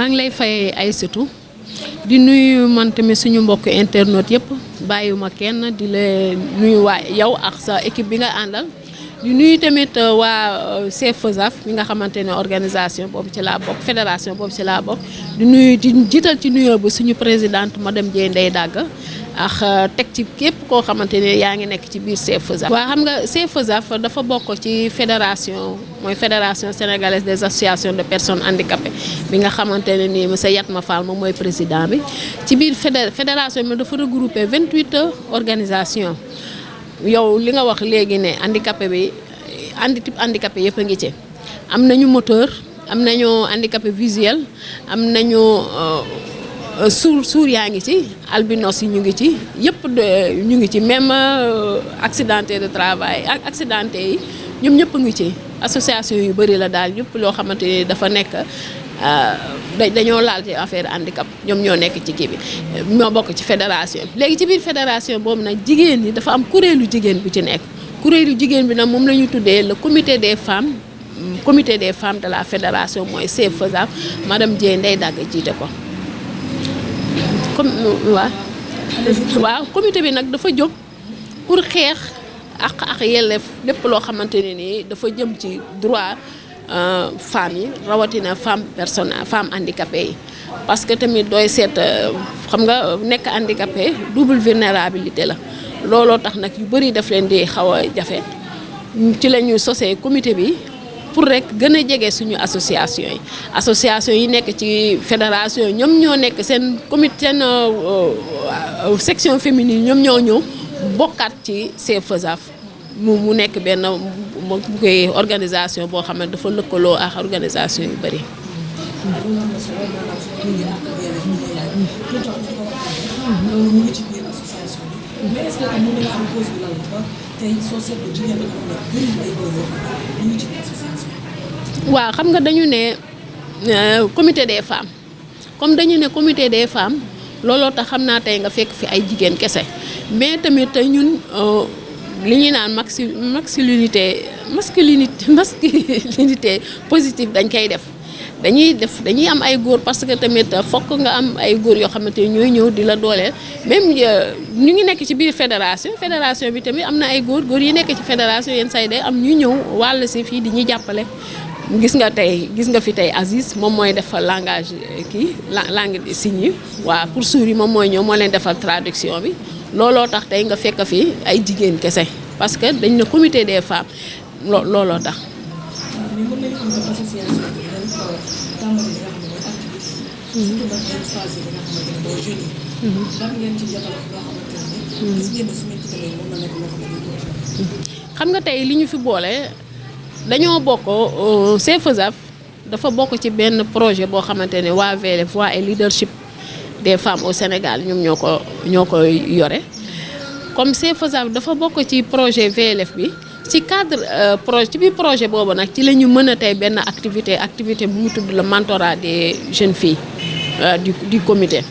maa ngi lay fay Aïssatou di nuyu man tamit suñu mbokk internet yëpp bàyyiwuma kenn di la nuyu waa yow ak sa équipe bi nga àndal di nuyu tamit waa CFESAF mi nga xamante ne organisation boobu ci laa bokk fédération boobu ci laa bokk di nuyu di jiital ci nuyoo bi suñu présidente madame Dieye Ndeye Dagga ak teg ci képp koo xamante ne yaa ngi nekk ci biir CFESAF. waa xam nga CFESAF dafa bokk ci fédération mooy fédération sénégalaise des associations de personnes handicapées bi nga xamante ne nii monsieur Yatma Fall moom mooy président bi ci biir fédération bi dafa regroupé 28 organisations yow li nga wax léegi ne handicapé bi type handicapé yëpp a ngi ci am nañu moteur am nañu handicapé visuel am nañu suur yaa ngi ci albinos yi ñu ngi ci yëpp ñu ngi ci même accidenté de travail ak accidenté yi ñoom ñëpp a ngi ci association yu bëri la daal yëpp loo xamante ni dafa nekk dañoo laal ci affaire handicap ñoom ñoo nekk ci kii bi ñoo bokk ci fédération bi léegi ci biir fédération boobu nag jigéen ñi dafa am kuréelu jigéen bu ci nekk kuréelu jigéen bi nag moom la ñu tuddee le comité des femmes de la fédération mooy CFESAF madame Dieye Ndeye Dagga jiite ko comme waaw comité bi nag dafa jóg pour xeex ak yelleef lépp loo xamante ne nii dafa jëm ci droit femmes yi rawatina femme handicapé yi parce que tamit dooy seet xam nga nekk handicapé double vulnérabilité la looloo tax nag yu bëri daf leen di xaw a jafe ci la ñu sosee comité bi pour rek gën a jege suñu association yi nekk ci fédération ñoom ñoo nekk seen comité seen section féminine ñoom ñoo ñëw bokkaat ci CFESAF mu nekk benn mu koy organisation boo xam ne dafa lëkkaloo ak organisation yu bëri. waaw xam nga dañu ne comité des femmes comme dañu ne comité des femmes looloo tax xam naa tey nga fekk fi ay jigéen kese mais tamit ñun li ñuy naan masculinité positive dañ koy def dañuy am ay góor parce que tamit fokk nga am ay góor yoo xamante ni ñooy ñëw di la dooleel même ñu ngi nekk ci biir fédération bi tamit am na ay góor yi nekk ci fédération yenn say day am ñuy ñëw wàll si fii di ñuy jàppale gis nga fi tey Aziz moom mooy defal langage langue de signes yi waaw pour sourds yi moom mooy ñëw moo leen defal traduction bi looloo tax tey nga fekk fi ay jigéen kese parce que dañ ne comité des femmes looloo tax. xam nga tey li ñu fi boole dañoo bokk CFESAF dafa bokk ci benn projet boo xamante ne waa VLF voix et leadership des femmes au Sénégal ñoom ñoo ko yore comme CFESAF dafa bokk ci projet VLF bi ci cadre ci biir projet boobu nag ci la ñu mën a tey benn activité bu mu tudd le mentorat des jeunes filles du comité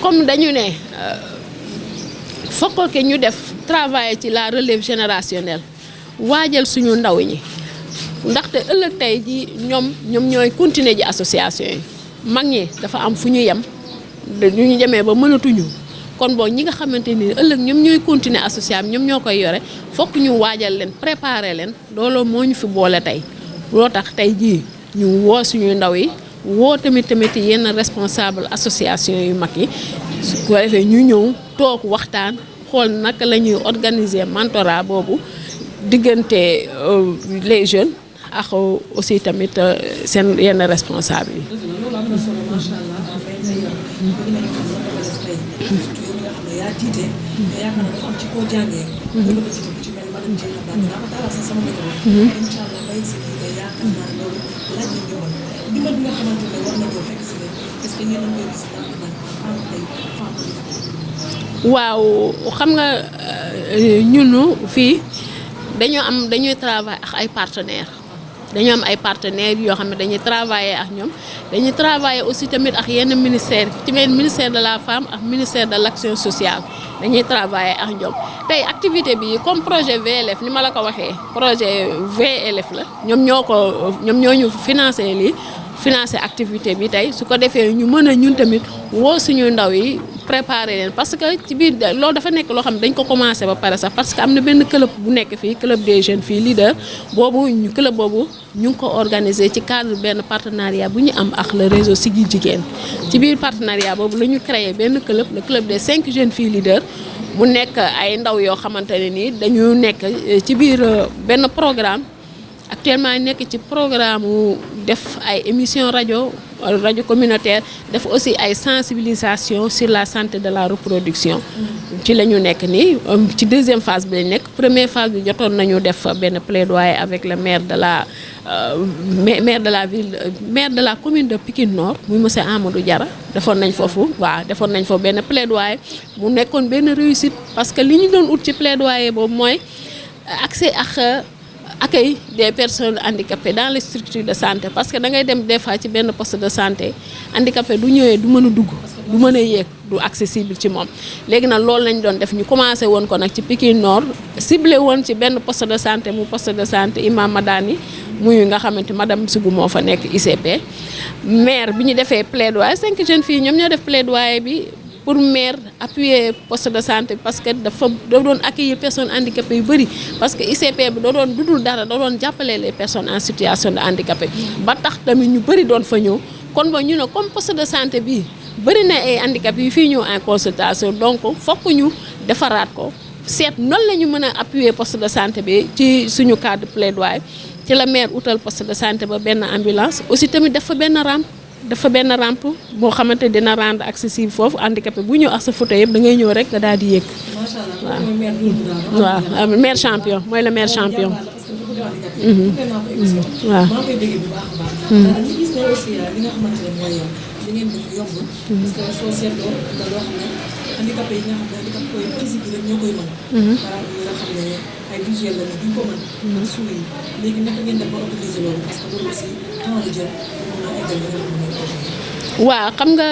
comme dañu ne fokk ñu def travailler ci la relève générationnelle waajal suñu ndaw ñi ndaxte ëllëg tey ji ñoom ñooy continuer ji association yi mag ñi dafa am fu ñu yem ñu ñu demee ba mënatuñu kon boo ñi nga xamante ni ëllëg ñoom ñooy continuer association ñoom ñoo koy yore fokk ñu waajal leen préparer leen loolu moo ñu fi boole tey loo tax tey jii ñu woo suñuy ndaw yi woo tamit yenn responsable association yu mag yi su ko defee ñu ñëw toog waxtaan xool naka la ñuy organiser mentorat boobu diggante les jeunes ak aussi tamit seen yenn responsable yi. waaw xam nga ñun fii dañuy travailler ak ay partenaires dañoo am ay partenaires yoo xam ne dañuy travailler ak ñoom dañuy travailler aussi tamit ak yenn ministère ci mel ministère de la femme ak ministère de l'action sociale dañuy travailler ak ñoom tey activité bi comme projet VLF ni ma la ko waxee projet VLF la ñoom ñoo ñu financé lii financer activité bi tey su ko defee ñu mën a ñun tamit woo suñu ndaw yi préparer leen parce que ci biir loolu dafa nekk loo xam ne dañ ko commencé ba pare sax parce que am na benn club bu nekk fii club des jeunes filles leaders boobu club boobu ñu ngi ko organiser ci cadre benn partenariat bu ñu am ak le réseau Siggil Jigéen ci biir partenariat boobu la ñu créé benn club le club des 5 jeunes filles leaders mu nekk ay ndaw yoo xamante ne nii dañu nekk ci biir benn programme actuellement nekk ci programme mu def ay émission rajo communautaire def aussi ay sensibilisation sur la santé de la reproduction ci la ñu nekk nii ci deuxième phase bi lañ nekk première phase bi jotoon nañu def benn plaidoyer avec le maire de la maire de la commune de Pikine Nord muy monsieur Amadou Diarra defoon nañ foofu benn plaidoyer mu nekkoon benn réussite parce que li ñu doon ut ci plaidoyer boobu mooy accès ak accueil des personnes handicapées dans les structures de santé parce que da ngay dem des fois ci benn poste de santé handicapé du ñëwee du mën a dugg du mën a yéeg du accessible ci moom léegi nag loolu lañ doon def ñu commencé woon ko nag ci Pikine Nord ciblé woon ci benn poste de santé mu poste de santé Imam Madani muy nga xamante madame Sougou moo fa nekk ICP maire bi ñu defee plaidoyer 5 jeunes filles ñoom ñoo def plaidoyer bi pour maire appuyer poste de santé parce que da doon accueillir personnes handicapées yu bëri parce que ICP bi da doon dudul dara da doon jàppale les personnes en situation de handicapé ba tax tamit ñu bëri doon fa ñëw kon ba ñu ne comme poste de santé bi bëri na ay handicapés yu fii ñëw en consultation donc fokk ñu defaraat ko seet noonu la ñu mën a appuyer poste de santé bi ci suñu cadre plaidoyer ci la maire utal poste de santé ba benn ambulance aussi tamit dafa benn rampe boo xamante dina rendre accessible foofu handicapé bu ñëw ak sa photo yëpp da ngay ñëw rek nga daal di yéeg. macha allah waaw maire champion mooy le maire champion. waaw maa ngi koy déggee bu baax a baax. ñu gis ne aussi li nga xamante ne mooy li ngeen def yombul. parce que soo seetloo da loo xam ne handicapé yi nga xam ne handicapé physique yi rek ñoo koy mën. waaw ñi nga xam ne ay visuel la duñ ko mën. ak suuf yi léegi naka ngeen def ba organiser loolu parce que loolu aussi temps la jël mën naa eggal li nga xam ne waaw xam nga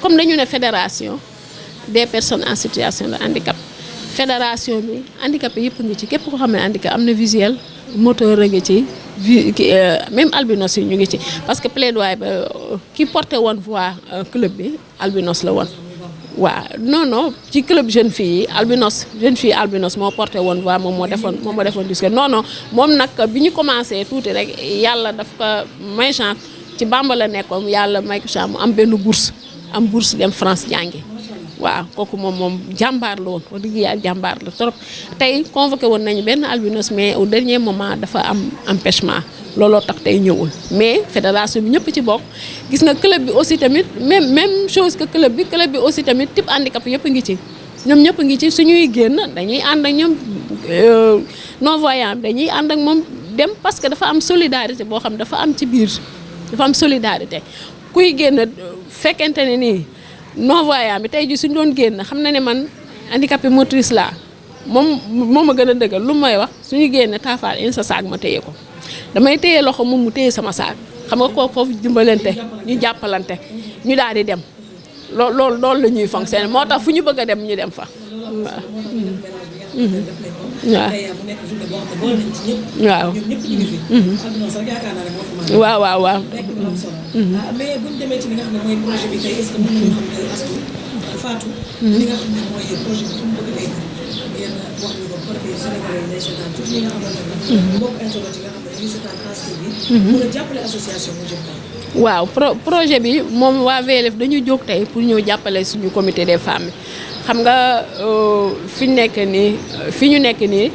comme dañu ne fédération des personnes en situation de handicap fédération bi handicapé yëpp ngi ci képp ko xam ne handicap am na visuel moteur a ngi ci même albinos yi ñu ngi ci parce que plaidoyer ba ki porté woon voix club bi albinos la woon waaw non ci club jeune fille yi albinos moo porté woon voix moom moo defoon disque non moom nag bi ñu commencé tuuti rek yàlla daf ko may chance ci Bamba la nekkoon yàlla may ko chance mu am benn bourse dem France jàngi waaw kooku moom jàmbaar la woon wax dëgg yàlla jàmbaar la trop tey convoqué woon nañu benn albinos mais au dernier moment dafa am empêchement looloo tax tey ñëwul mais fédération bi ñëpp ci bokk gis nga club bi aussi tamit même chose que club bi aussi tamit type handicap yëpp ngi ci ñoom ñëpp ngi ci suñuy génn dañuy ànd ak ñoom non voyant dañuy ànd ak moom dem parce que dafa am solidarité boo xam dafa am ci biir dafa am solidarité kuy génn fekkente ne nii non voyant bi tey ji suñ doon génn xam na ne man handicapé motrice laa moom a gën a dëggal lu may wax suñu génn taafaal in sa saag ma téye ko damay téye loxo moom mu téye sama saag xam nga kooku foofu dimbalante ñu jàppalante ñu daal di dem loolu la ñuy fonctionner moo tax fu ñu bëgg a dem ñu dem fa waaw mais buñ demee ci li nga xam ne mooy projet bi tey est-ce que mën nañu xam ne Astou Fatou li nga xam ne mooy projet bi fu mu bëgg egg ngeen wax ñu ko bu ko defee Sénégalais yi lay seetaan tout ñi nga xamante ne mbokk internet yi nga xam ne ñu seetaan Trace TV mën a jàppale association mu jëm kanam. waaw projet bi moom waa VLF dañu jóg tey pour ñëw jàppale suñu comité des femmes xam nga fi ñu nekk nii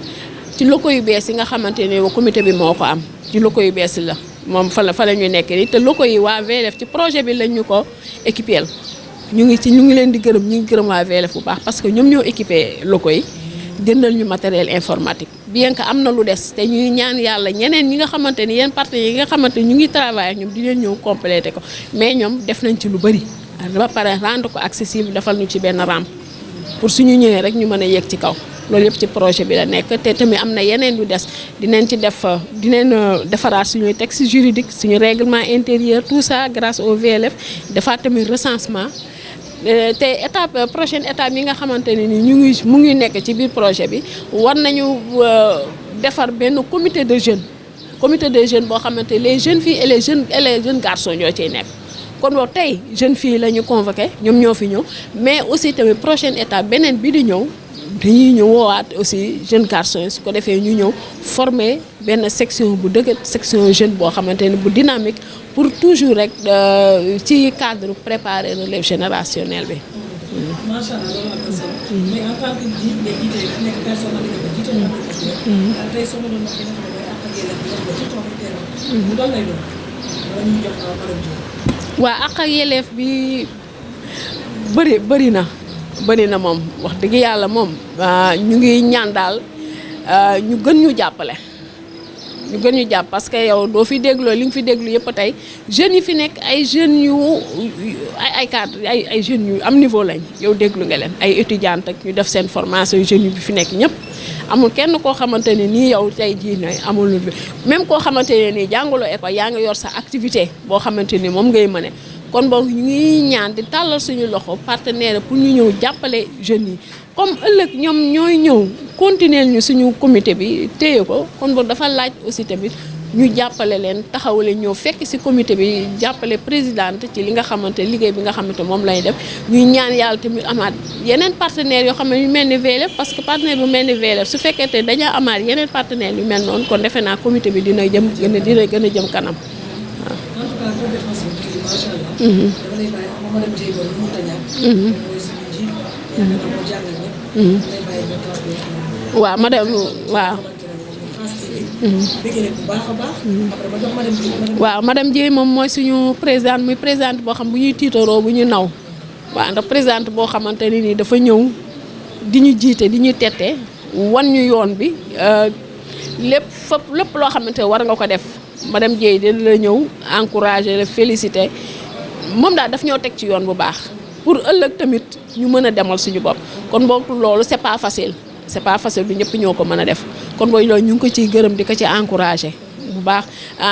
ci locaux yu bees yi nga xamante ne comité bi moo ko am ci locaux yu bees la moom fa la ñu nekk nii te locaux yi waa VLF ci projet bi lañ ñu ko équipé ñu ngi leen di gërëm ñu ngi gërëm waa VLF bu baax parce que ñoom ñoo équipé locaux yi jëndal ñu matériel informatique bien que am na lu des te ñuy ñaan yàlla ñeneen ñi nga xamante ni yenn partenaires yi nga xamante ni ñu ngi travailler ak ñoom di leen ñëw complété ko mais ñoom def nañ ci lu bëri ba pare rendre ko accessible defal ñu ci benn rampe pour suñu ñëwee rek ñu mën a yéeg ci kaw loolu yëpp ci projet bi la nekk te tamit am na yeneen yu des dinañ defaraat suñuy texte juridique suñu règlement intérieur tout ça grâce au VLF defaat tamit recensement te prochaine étape yi nga xamante ne ni mu ngi nekk ci biir projet bi war nañu defar benn comité de jeunes comité des jeunes boo xamante les jeunes filles et les jeunes garçons ñoo ciy nekk. kon boobu tey jeune fille la ñu convoqué ñoom ñoo fi ñëw mais aussi tamit prochaine étape beneen bi di ñëw dañuy ñëw woowaat aussi jeune garçon yi su ko defee ñu ñëw former benn section bu dëgg section jeune boo xamante ne bu dynamique pour toujours rek ci cadre préparer relève générationnelle bi. macha allah loolu am na solo. mais en tant que jiit nga jiite nekk personne handicapée jiite nga tey soo ma doon wax li nga xam ne mooy àq ak yelleef bi nga xam ne ci toolu terrain. bu doon lay doon wala ñuy jox madame Diop. waa àq ak yelleef bi bëri na moom wax dëgg yàlla moom ñu ngi ñaan daal ñu gën ñu jàppale. ñu gën ñu jàpp parce que yow doo fi dégloo li nga fi déglu yëpp tey jeunes yi fi nekk ay jeunes yu ay cadre ay jeunes yu am niveau lañ yow déglu nga leen ay étudiantes ak ñu def seen formation jeunes yu bi fi nekk ñëpp amul kenn koo xamante ne nii yow tey jii ne amul lu même koo xamante ne nii jàngaloo école yaa ngi yor sa activité boo xamante ni moom ngay mëne kon boog ñu ngi ñaan di tàllal suñu loxo partenaire pour ñu ñëw jàppale jeunes yi comme ëllëg ñoom ñooy ñëw continuer ñu suñu comité bi téye ko kon boog dafa laaj aussi tamit ñu jàppale leen taxawale ñëw fekk ci comité bi jàppale présidente ci li nga xamante liggéey bi nga xamante moom lay def ñuy ñaan yàlla tamit amaat yeneen partenaires yoo xam ne yu mel ni VLF parce que partenaire bu mel ni VLF su fekkee te dañoo amaat yeneen partenaires yu mel noonu kon defe naa comité bi dina gën a jëm kanam dama lay bàyyi ma madame Dieye lu mu tañaat mooy suñu njiit moo jàngal ñëpp lay bàyyi nga toog waaw madame waaw bëggee bu baax a baax après ma jox madame Dieye waaw madame Dieye moom mooy suñu présidente muy présidente boo xam bu ñuy tiitaroo bu ñu naw waaw ndax présidente boo xamante ni nii dafa ñëw di ñu jiite di ñu tette wan ñu yoon bi lépp loo xamante war nga ko def madame Dieye dina la ñëw encourager la féliciter moom daal daf ñoo teg ci yoon bu baax pour ëllëg tamit ñu mën a demal suñu bopp kon boog loolu c'est pas facile du ñëpp ñoo ko mën a def kon boog loolu ñu ngi ko ciy gërëm di ko ci encourager bu baax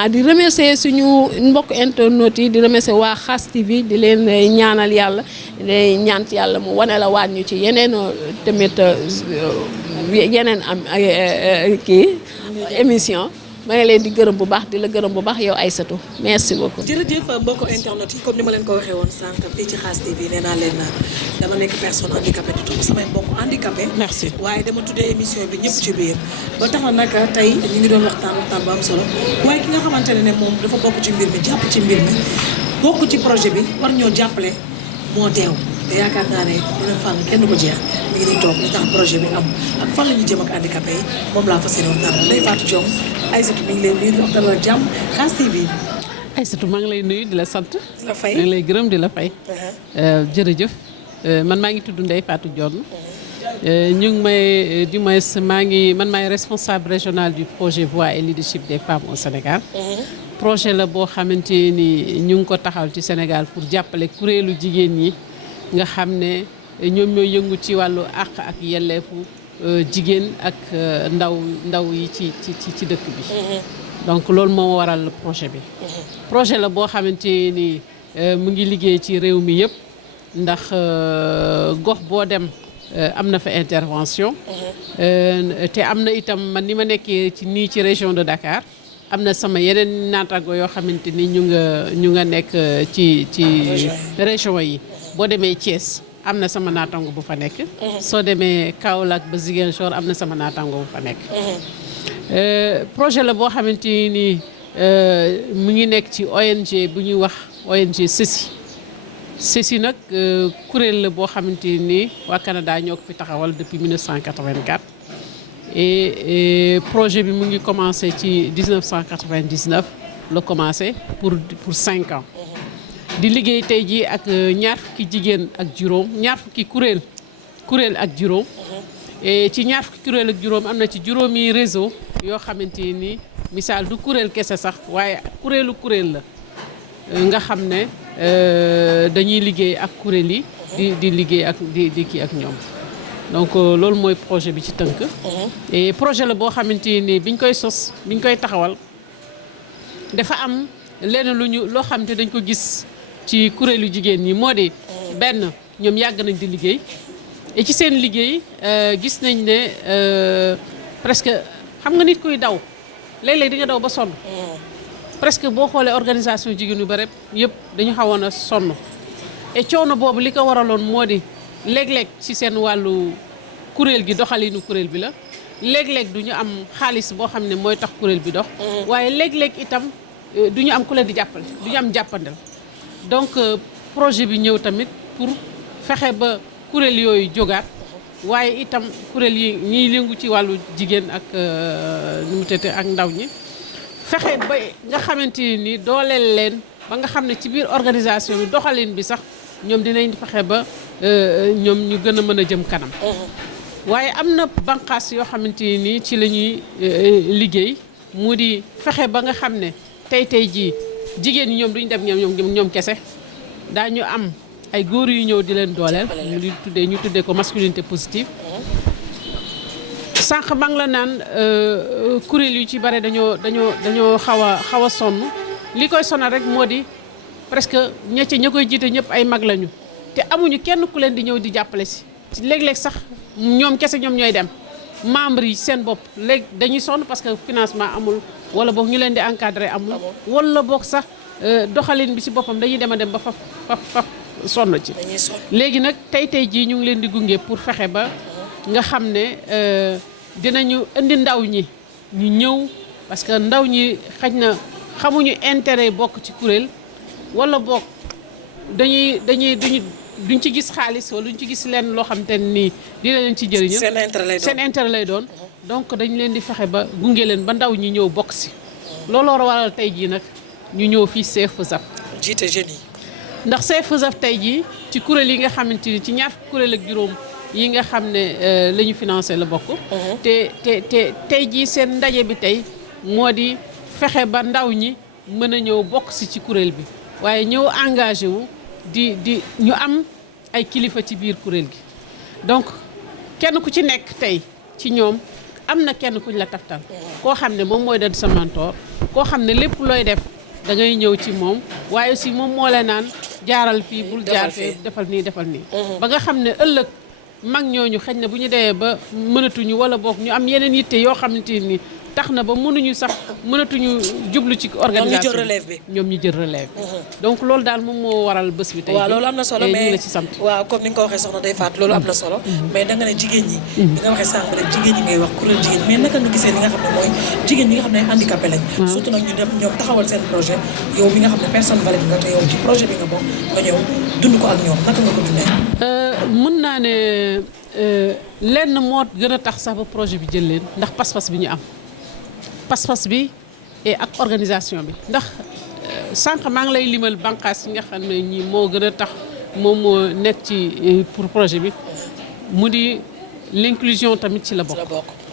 di remercier suñu mbokk internautes yi di remercier waa Khass TV di leen ñaanal yàlla di ñaan ci yàlla mu wane la waat ñu ci yeneen tamit yeneen am kii émission ma ngi leen di gërëm bu baax di la gërëm bu baax yow Aïssatou merci beaucoup. jërëjëf mbokku internet yi comme ni ma leen ko waxee woon sànq fii ci Khass TV nee naa leen dama nekk personne handicapée di topp samay mbokk handicapé. merci waaye dama tuddee émission bi ñëpp ci biir. ba tax na nag tey ñu ngi doon waxtaan bu am solo waaye ki nga xamante ne moom dafa bokk ci mbir mi jàpp ci mbir mi bokk ci projet bi war ñoo jàppale moo teew. te yaakaar naa ne dina fànn kenn du ko jeex mi ngi nii toog li tax projet bi am ak fan la ñu jëm ak handicapé yi moom laa fas yéene waxtaan Ndeye Fatou Diome Aïssatou mi ngi leen nuyu di wax dalal jàmm Khass TV. Aïssatou maa ngi lay nuyu di la sant. di la fay maa ngi lay gërëm di la fay. jërëjëf man maa ngi tudd Ndeye Fatou Diome ñu ngi may du moins man maay responsable régional du projet voix et leadership des femmes au Sénégal. projet la boo xamante ni ñu ngi ko taxawal ci Sénégal pour jàppale kuréelu jigéen ñi. nga xam ne ñoom ñooy yëngu ci wàllu àq ak yelleefu jigéen ak ndaw yi ci dëkk bi. donc loolu moo waral projet bi. projet la boo xamante ni mu ngi liggéey ci réew mi yëpp ndax gox boo dem am na fa intervention. te am na itam man ni ma nekkee ci région de Dakar am na sama yeneen naataango yoo xamante ni ñu nga nekk ci région yi. boo demee Thiès am na sama naataango bu fa nekk. soo demee Kaolack ba Ziguinchor am na sama naataango bu fa nekk. projet la boo xamante ni mu ngi nekk ci ONG bu ñuy wax ONG CECI nag kuréel la boo xamante ni waa Canada ñoo ko fi taxawal depuis 1984. et projet bi mu ngi commencé ci 1999 la commencé pour 5 ans. di liggéey tey jii ak ñaar fukki jigéen ak juróom ñaar fukki kuréel ak juróom. et ci ñaar fukki kuréel ak juróom am na ci juróomi réseau yoo xamante ni misaal du kuréel kese sax waaye kuréel la nga xam ne dañuy liggéey ak kuréel yi. di liggéey ak di kii ak ñoom. donc loolu mooy projet bi ci tënk. et projet la boo xamante ni biñ koy taxawal dafa am lenn loo xam te dañ ko gis. ci kuréelu jigéen ñi moo di benn ñoom yàgg nañ di liggéey et ci seen liggéey gis nañ ne presque xam nga nit kuy daw léeg-léeg di nga daw ba sonn presque boo xoolee organisation jigéen yu bare yëpp dañu xawoon a sonn et coono boobu li ko waraloon moo di léeg-léeg ci seen wàllu kuréel gi doxalinu kuréel bi la léeg-léeg du ñu am xaalis boo xam ne mooy tax kuréel bi dox waaye léeg-léeg itam du ñu am ku leen di jàppale du ñu am jàppandal donc projet bi ñëw tamit pour fexe ba kuréel yooyu jógaat waaye itam kuréel yi ñiy yëngu ci wàllu jigéen ak nu mu tëddee ak ndaw ñi fexe ba nga xamante ni dooleel leen ba nga xam ne ci biir organisation bi doxalin bi sax ñoom dinañ fexe ba ñoom ñu gën a mën a jëm kanam. waaye am na bànqaas yoo xamante ni ci la ñuy liggéey mu di fexe ba nga xam ne tey jii jigéen ñi ñoom duñ dem ñoom kese daañu am ay góor yu ñëw di leen dooleel. ñu tuddee ko masculinité positive. sànq maa ngi la naan kuréel yu ci bare dañoo xaw a sonn li koy sonal rek moo di presque ña koy jiite ñëpp ay mag lañu te amuñu kenn ku leen di ñëw di jàppale si léeg-léeg sax ñoom kese ñoom ñooy dem membres yi seen bopp léegi dañuy sonn parce que financement amul wala boog ñu leen di encadrer amul wala boog sax doxalin bi si boppam dañuy dem ba faf sonn ci léegi nag tey jii ñu ngi leen di gunge pour fexe ba nga xam ne dinañu indi ndaw ñi ñu ñëw parce que ndaw ñi xaj na xamuñu intérêt bokk ci kuréel wala bokk duñ ci gis xaalis wala duñ ci gis leen loo xam te nii dina leen ci jëriñu seen intérêt lay doon donc dañ leen di fexe ba gunge leen ba ndaw ñi ñëw bokk si looloo waral tey jii nag ñu ñëw fii CFESAF jiite jeunes yi ndax CFESAF tey jii ci kuréel yi nga xamante ni ci ñaar kuréel ak juróom yi nga xam ne la ñu financé la bokk te tey jii seen ndaje bi tey moo di fexe ba ndaw ñi mën a ñëw bokk si ci kuréel bi waaye ñëw engagé wu di ñu am ay kilifa ci biir kuréel gi donc kenn ku ci nekk tey ci ñoom am na kenn kuñ la taftal koo xam ne moom mooy doon sa mentor koo xam ne lépp looy def da ngay ñëw ci moom waaye aussi moom moo la naan jaaral fii bul jaar fee defal nii ba nga xam ne ëllëg mag ñooñu xëy na bu ñu demee ba mënatuñu wala boog ñu am yeneen yitte yoo xamante ni tax na ba mënatuñu jublu ci organisation ñoom ñu jël relève bi donc loolu daal moom moo waral bés bi tey waaw loolu am na solo mais la ci sant waaw comme ni nga ko waxee soxna Ndeye Fatou loolu am na solo mais da nga ne jigéen ñi bi nga waxee sànq rek jigéen ñi ngay wax kuréel jigéen mais naka nga gisee li nga xam ne mooy jigéen ñi nga xam ne handicapé lañ surtout nag ñu dem ñoom taxawal seen projet yow bi nga xam ne personne valide nga te yow ci projet bi nga bokk nga ñëw dund ko ak ñoom naka nga ko dundee mën naa ne lenn moo gën a tax sax ba projet bi jël leen ndax pas-pas bi ñu am pas-pas bi et ak organisation bi ndax sànq maa ngi lay limal bànqaas yi nga xam ne ñi moo gën a tax moom moo nekk ci pour projet bi mu di l'inclusion tamit ci la bokk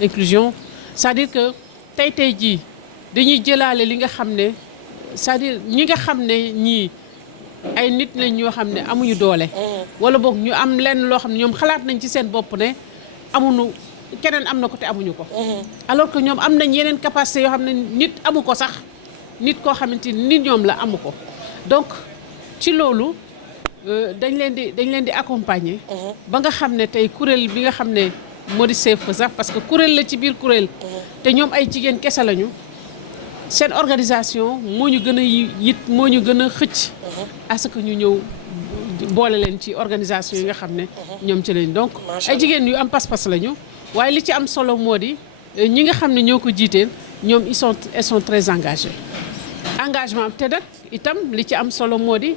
inclusion c'est-à-dire que tey jii dañuy jëlaale li nga xam ne c'est-à-dire ñi nga xam ne ñii ay nit lañ ñoo xam ne amuñu doole wala boog ñu am lenn loo xam ne ñoom xalaat nañ ci seen bopp ne amuñu keneen am na ko te amuñu ko alors que ñoom am nañ yeneen capacité yoo xam ne nit amu ko sax nit koo xamante ni ñoom la amu ko donc ci loolu dañ leen di accompagner ba nga xam ne tey kuréel bi nga xam ne moo di CFESAF parce que kuréel la ci biir kuréel te ñoom ay jigéen kese lañu seen organisation moo ñu gën a moo ñu gën a xëcc à ce que ñu ñëw boole leen ci organisation yi nga xam ne ñoom ci lañ donc ay jigéen yu am pas-pas lañu waaye li ci am solo moo di ñi nga xam ne ñoo ko jiiteel ñoom ils sont très engagés engagement te nag itam li ci am solo moo di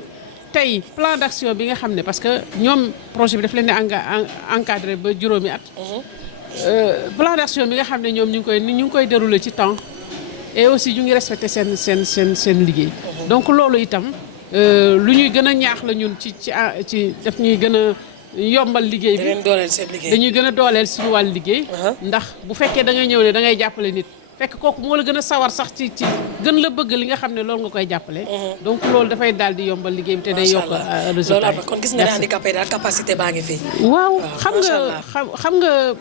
tey plan d'action bi nga xam ne parce que ñoom projet bi daf leen di encadré ba juróomi at plan d'action bi nga xam ne ñoom ñu ngi koy dérouler ci temps et aussi ñu ngi respecté seen liggéey donc loolu itam lu ñuy gën a ñaax la ñun ci daf ñuy gën a yombal liggéey bi dañuy gën a dooleel suñu wàllu liggéey ndax bu fekkee da ngay ñëw ne da ngay jàppale nit fekk kooku moo la gën a sawar sax ci gën la bëgg li nga xam ne loolu nga koy jàppale donc loolu dafay daal di yombal liggéey bi te day yokk résultat loolu am kon gis nga ne handicapé daal capacité baa ngi fi waaw xam nga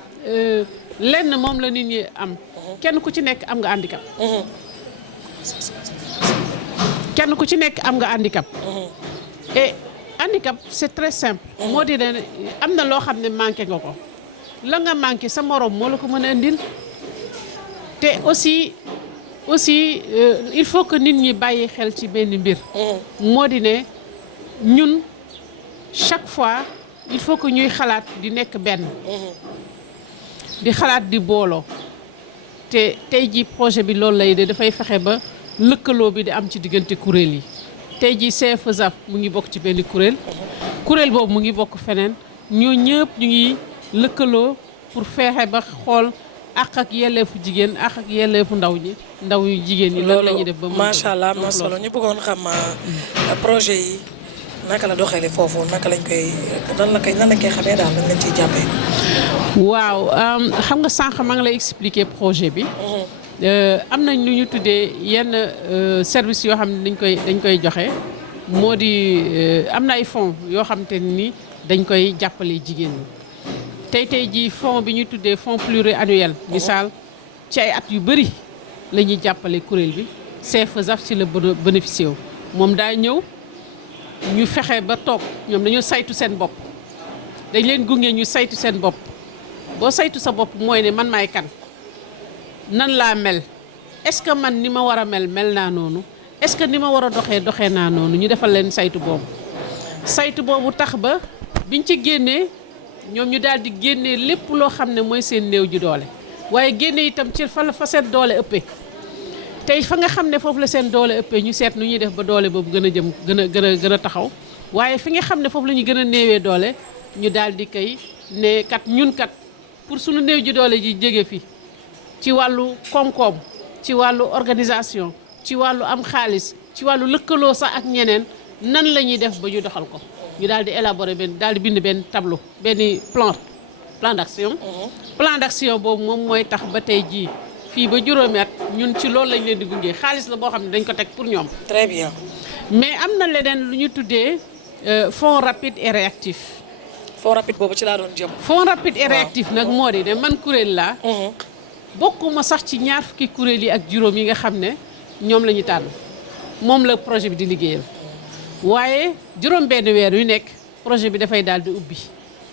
lenn moom la nit ñi am kenn ku ci nekk am nga handicap kenn ku ci nekk am nga handicap et handicap c'est très simple moo di ne am na loo xam ne manqué nga ko la nga manqué sa morom moo la ko mën a indil te aussi aussi il faut que nit ñi bàyyi xel ci benn mbir. moo di ne ñun chaque fois il faut que ñuy xalaat di nekk benn. di xalaat di booloo. te tey jii projet bi loolu lay de dafay fexe ba lëkkaloo bi di am ci diggante kuréel yi. tey jii CFESAF mu ngi bokk ci benn kuréel. kuréel boobu mu ngi bokk feneen ñoo ñëpp ñu ngi lëkkaloo pour fexe ba xool àq ak yelleefu jigéen àq ak yelleefu ndaw yu jigéen ñi. loolu la ñuy def ba mu macha allah am na solo ñu bëggoon xam projet yi naka la doxalee foofu naka lañ koy nan lañ koy xamee daal nan lañ ciy jàppee. waaw xam nga sànq maa ngi lay expliquer projet bi. am nañ lu ñu tuddee yenn service yoo xam ne dañ koy joxe moo di am na ay fonds yoo xam te ni dañ koy jàppale jigéen ñi. tey jii fonds bi ñu tuddee fonds pluriannuel misaal ci ay at yu bëri la ñuy jàppale kuréel bi CFESAF ci la bénéficié wu moom daa ñëw ñu fexe ba toog ñoom dañoo saytu seen bopp dañ leen gunge ñu saytu seen bopp boo saytu sa bopp mooy ne man maay kan nan laa mel est-ce que man ni ma war a mel naa noonu est-ce que ni ma war a doxee naa noonu ñu defal leen saytu boobu tax ba biñ ci génnee ñoom ñu daal di génnee lépp loo xam ne mooy seen néew ji doole waaye génne itam ci fa seen doole ëppee tey fa nga xam ne foofu la seen doole ëppee ñu seet nu ñuy def ba doole boobu gën a taxaw waaye fi nga xam ne foofu la ñu gën a néewee doole ñu daal di koy ne kat ñun kat pour suñu néew ji doole ji jege fi ci wàllu koom-koom ci wàllu organisation ci wàllu am xaalis ci wàllu lëkkaloo sax ak ñeneen nan la ñuy def ba ñu doxal ko ñu daal di élaborer daal di bind benn tableau benn plan d'action. plan d'action boobu moom mooy tax ba tey jii fii ba juróomi at ñun ci loolu lañ leen di gunge xaalis la boo xam ne dañ ko teg pour ñoom. très bien. mais am na leneen lu ñu tuddee fonds rapide et réactif. fonds rapide boobu ci laa doon jëm. fonds rapide et réactif nag moo di ne man kuréel laa. bokkuma sax ci ñaar fukki kuréel yi ak juróom yi nga xam ne ñoom la ñu tànn moom la projet bi di liggéeyal. waaye juróom benn weer yu nekk projet bi dafay daal di ubbi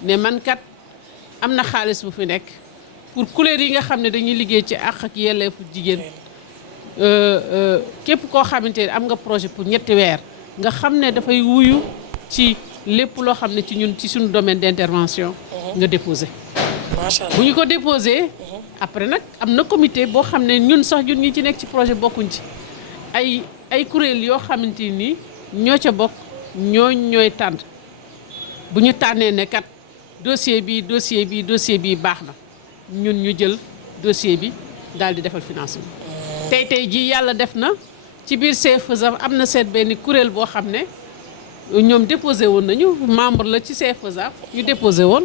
ne man kat am na xaalis bu fi nekk pour kuréel yi nga xam ne dañuy liggéey ci àq ak yelleefu jigéen képp koo xamante ne am nga projet pour ñetti weer nga xam ne dafay wuyu ci lépp loo xam ne ci ñun ci suñu domaine d'intervention nga déposé. macha allah bu ñu ko déposé après nag am na comité boo xam ne ñun sax ñun ñi ci nekk ci projet bokkuñ ci ay kuréel yoo xamante ni ñoo ca bokk ñooy tànn bu ñu tànnee ne kat dossier bi baax na ñun ñu jël dossier bi daal di defal financement. tey jii yàlla def na ci biir CFESAF am na seet benn kuréel boo xam ne ñoom déposé woon nañu membre la ci CFESAF ñu déposé woon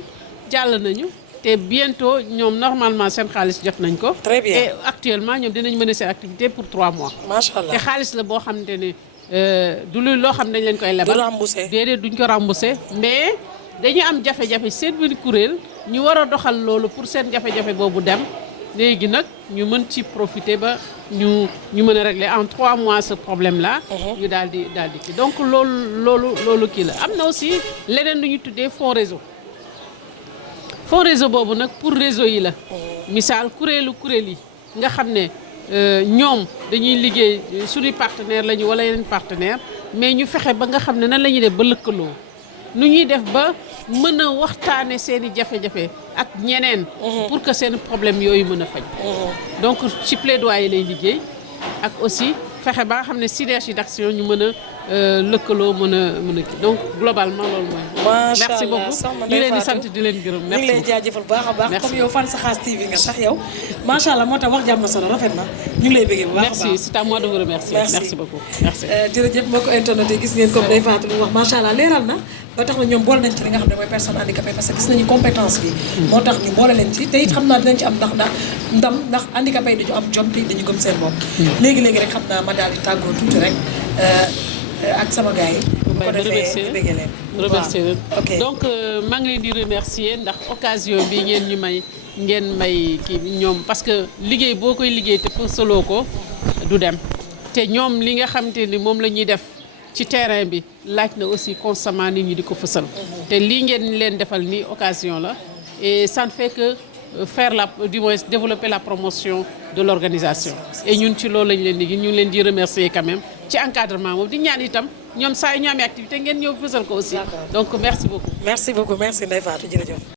jàll nañu te bientôt ñoom normalement seen xaalis jot nañ ko. très bien et actuellement ñoom dinañ mener seen activité pour 3 mois. macha allah te xaalis la boo xamante ne. du lu loo xam ne dañ leen koy lebal. du remboursé déedéet duñ ko remboursé mais dañu am jafe-jafe seen biir kuréel ñu war a doxal loolu pour seen jafe-jafe boobu dem léegi nag ñu mën ci profiter ba ñu mën a régler en 3 mois ce problème là. ñu daal di kii donc loolu kii la am na aussi leneen lu ñu tuddee fonds réseau. fonds réseau boobu nag pour réseau yi la. misaal kuréel yi nga xam ne. ñoom dañuy liggéey suñuy partenaire lañu wala yeneen partenaire mais ñu fexe ba nga xam ne nan la ñuy def ba lëkkaloo nu ñuy def ba mën a waxtaane seen i jafe-jafe ak ñeneen pour que seen problème yooyu mën a faj donc ci plaidoyer lay liggéey ak aussi fexe ba nga xam ne synergie d'action ñu mën a lëkkaloo mën a kii donc globalement loolu mooy. merci beaucoup ñu leen di sant di leen gërëm. merci ñu ngi lay jaajëfal bu baax a baax. comme yow fan sa Xaas TV nga sax yow macha allah moo tax wax jàmm na solo rafet na ñu ngi lay bëggee bu baax a baax. merci c'est à moi de vous remercier. merci beaucoup merci. jërëjëf mbokki internet yi gis ngeen comme day Fatou lu wax macha allah leeral na ba tax na ñoom boole nañ ci li nga xam ne mooy personne handicapée parce que gis nañu compétence bi. moo tax ñu boole leen ci te it xam naa dinañ ci am ndax handicapé yi dañu am jom te dañu gëm seen bopp. léegi rek xam naa ma daal di tàggoo tuuti rek ak sama gars yi. bu ko defee bëgg leen remercier leen ok donc maa ngi leen di remercier ndax occasion bi ngeen may kii ñoom parce que liggéey boo koy liggéey te fësaloo ko du dem te ñoom li nga xamante ni moom la ñuy def ci terrain bi laaj na aussi constamment nit ñi di ko fësal te lii ngeen leen defal ni occasion la et ça ne fait que faire du moins développer la promotion de l'organisation. Et ñun ci loolu lañ leen di ñu ngi leen di remercier quand même ci encadrement moom di ñaan itam ñoom saa yu ñu amee activité ngeen ñëw fësal ko aussi. Donc merci beaucoup. merci beaucoup merci Ndeye Fatou jërëjëf.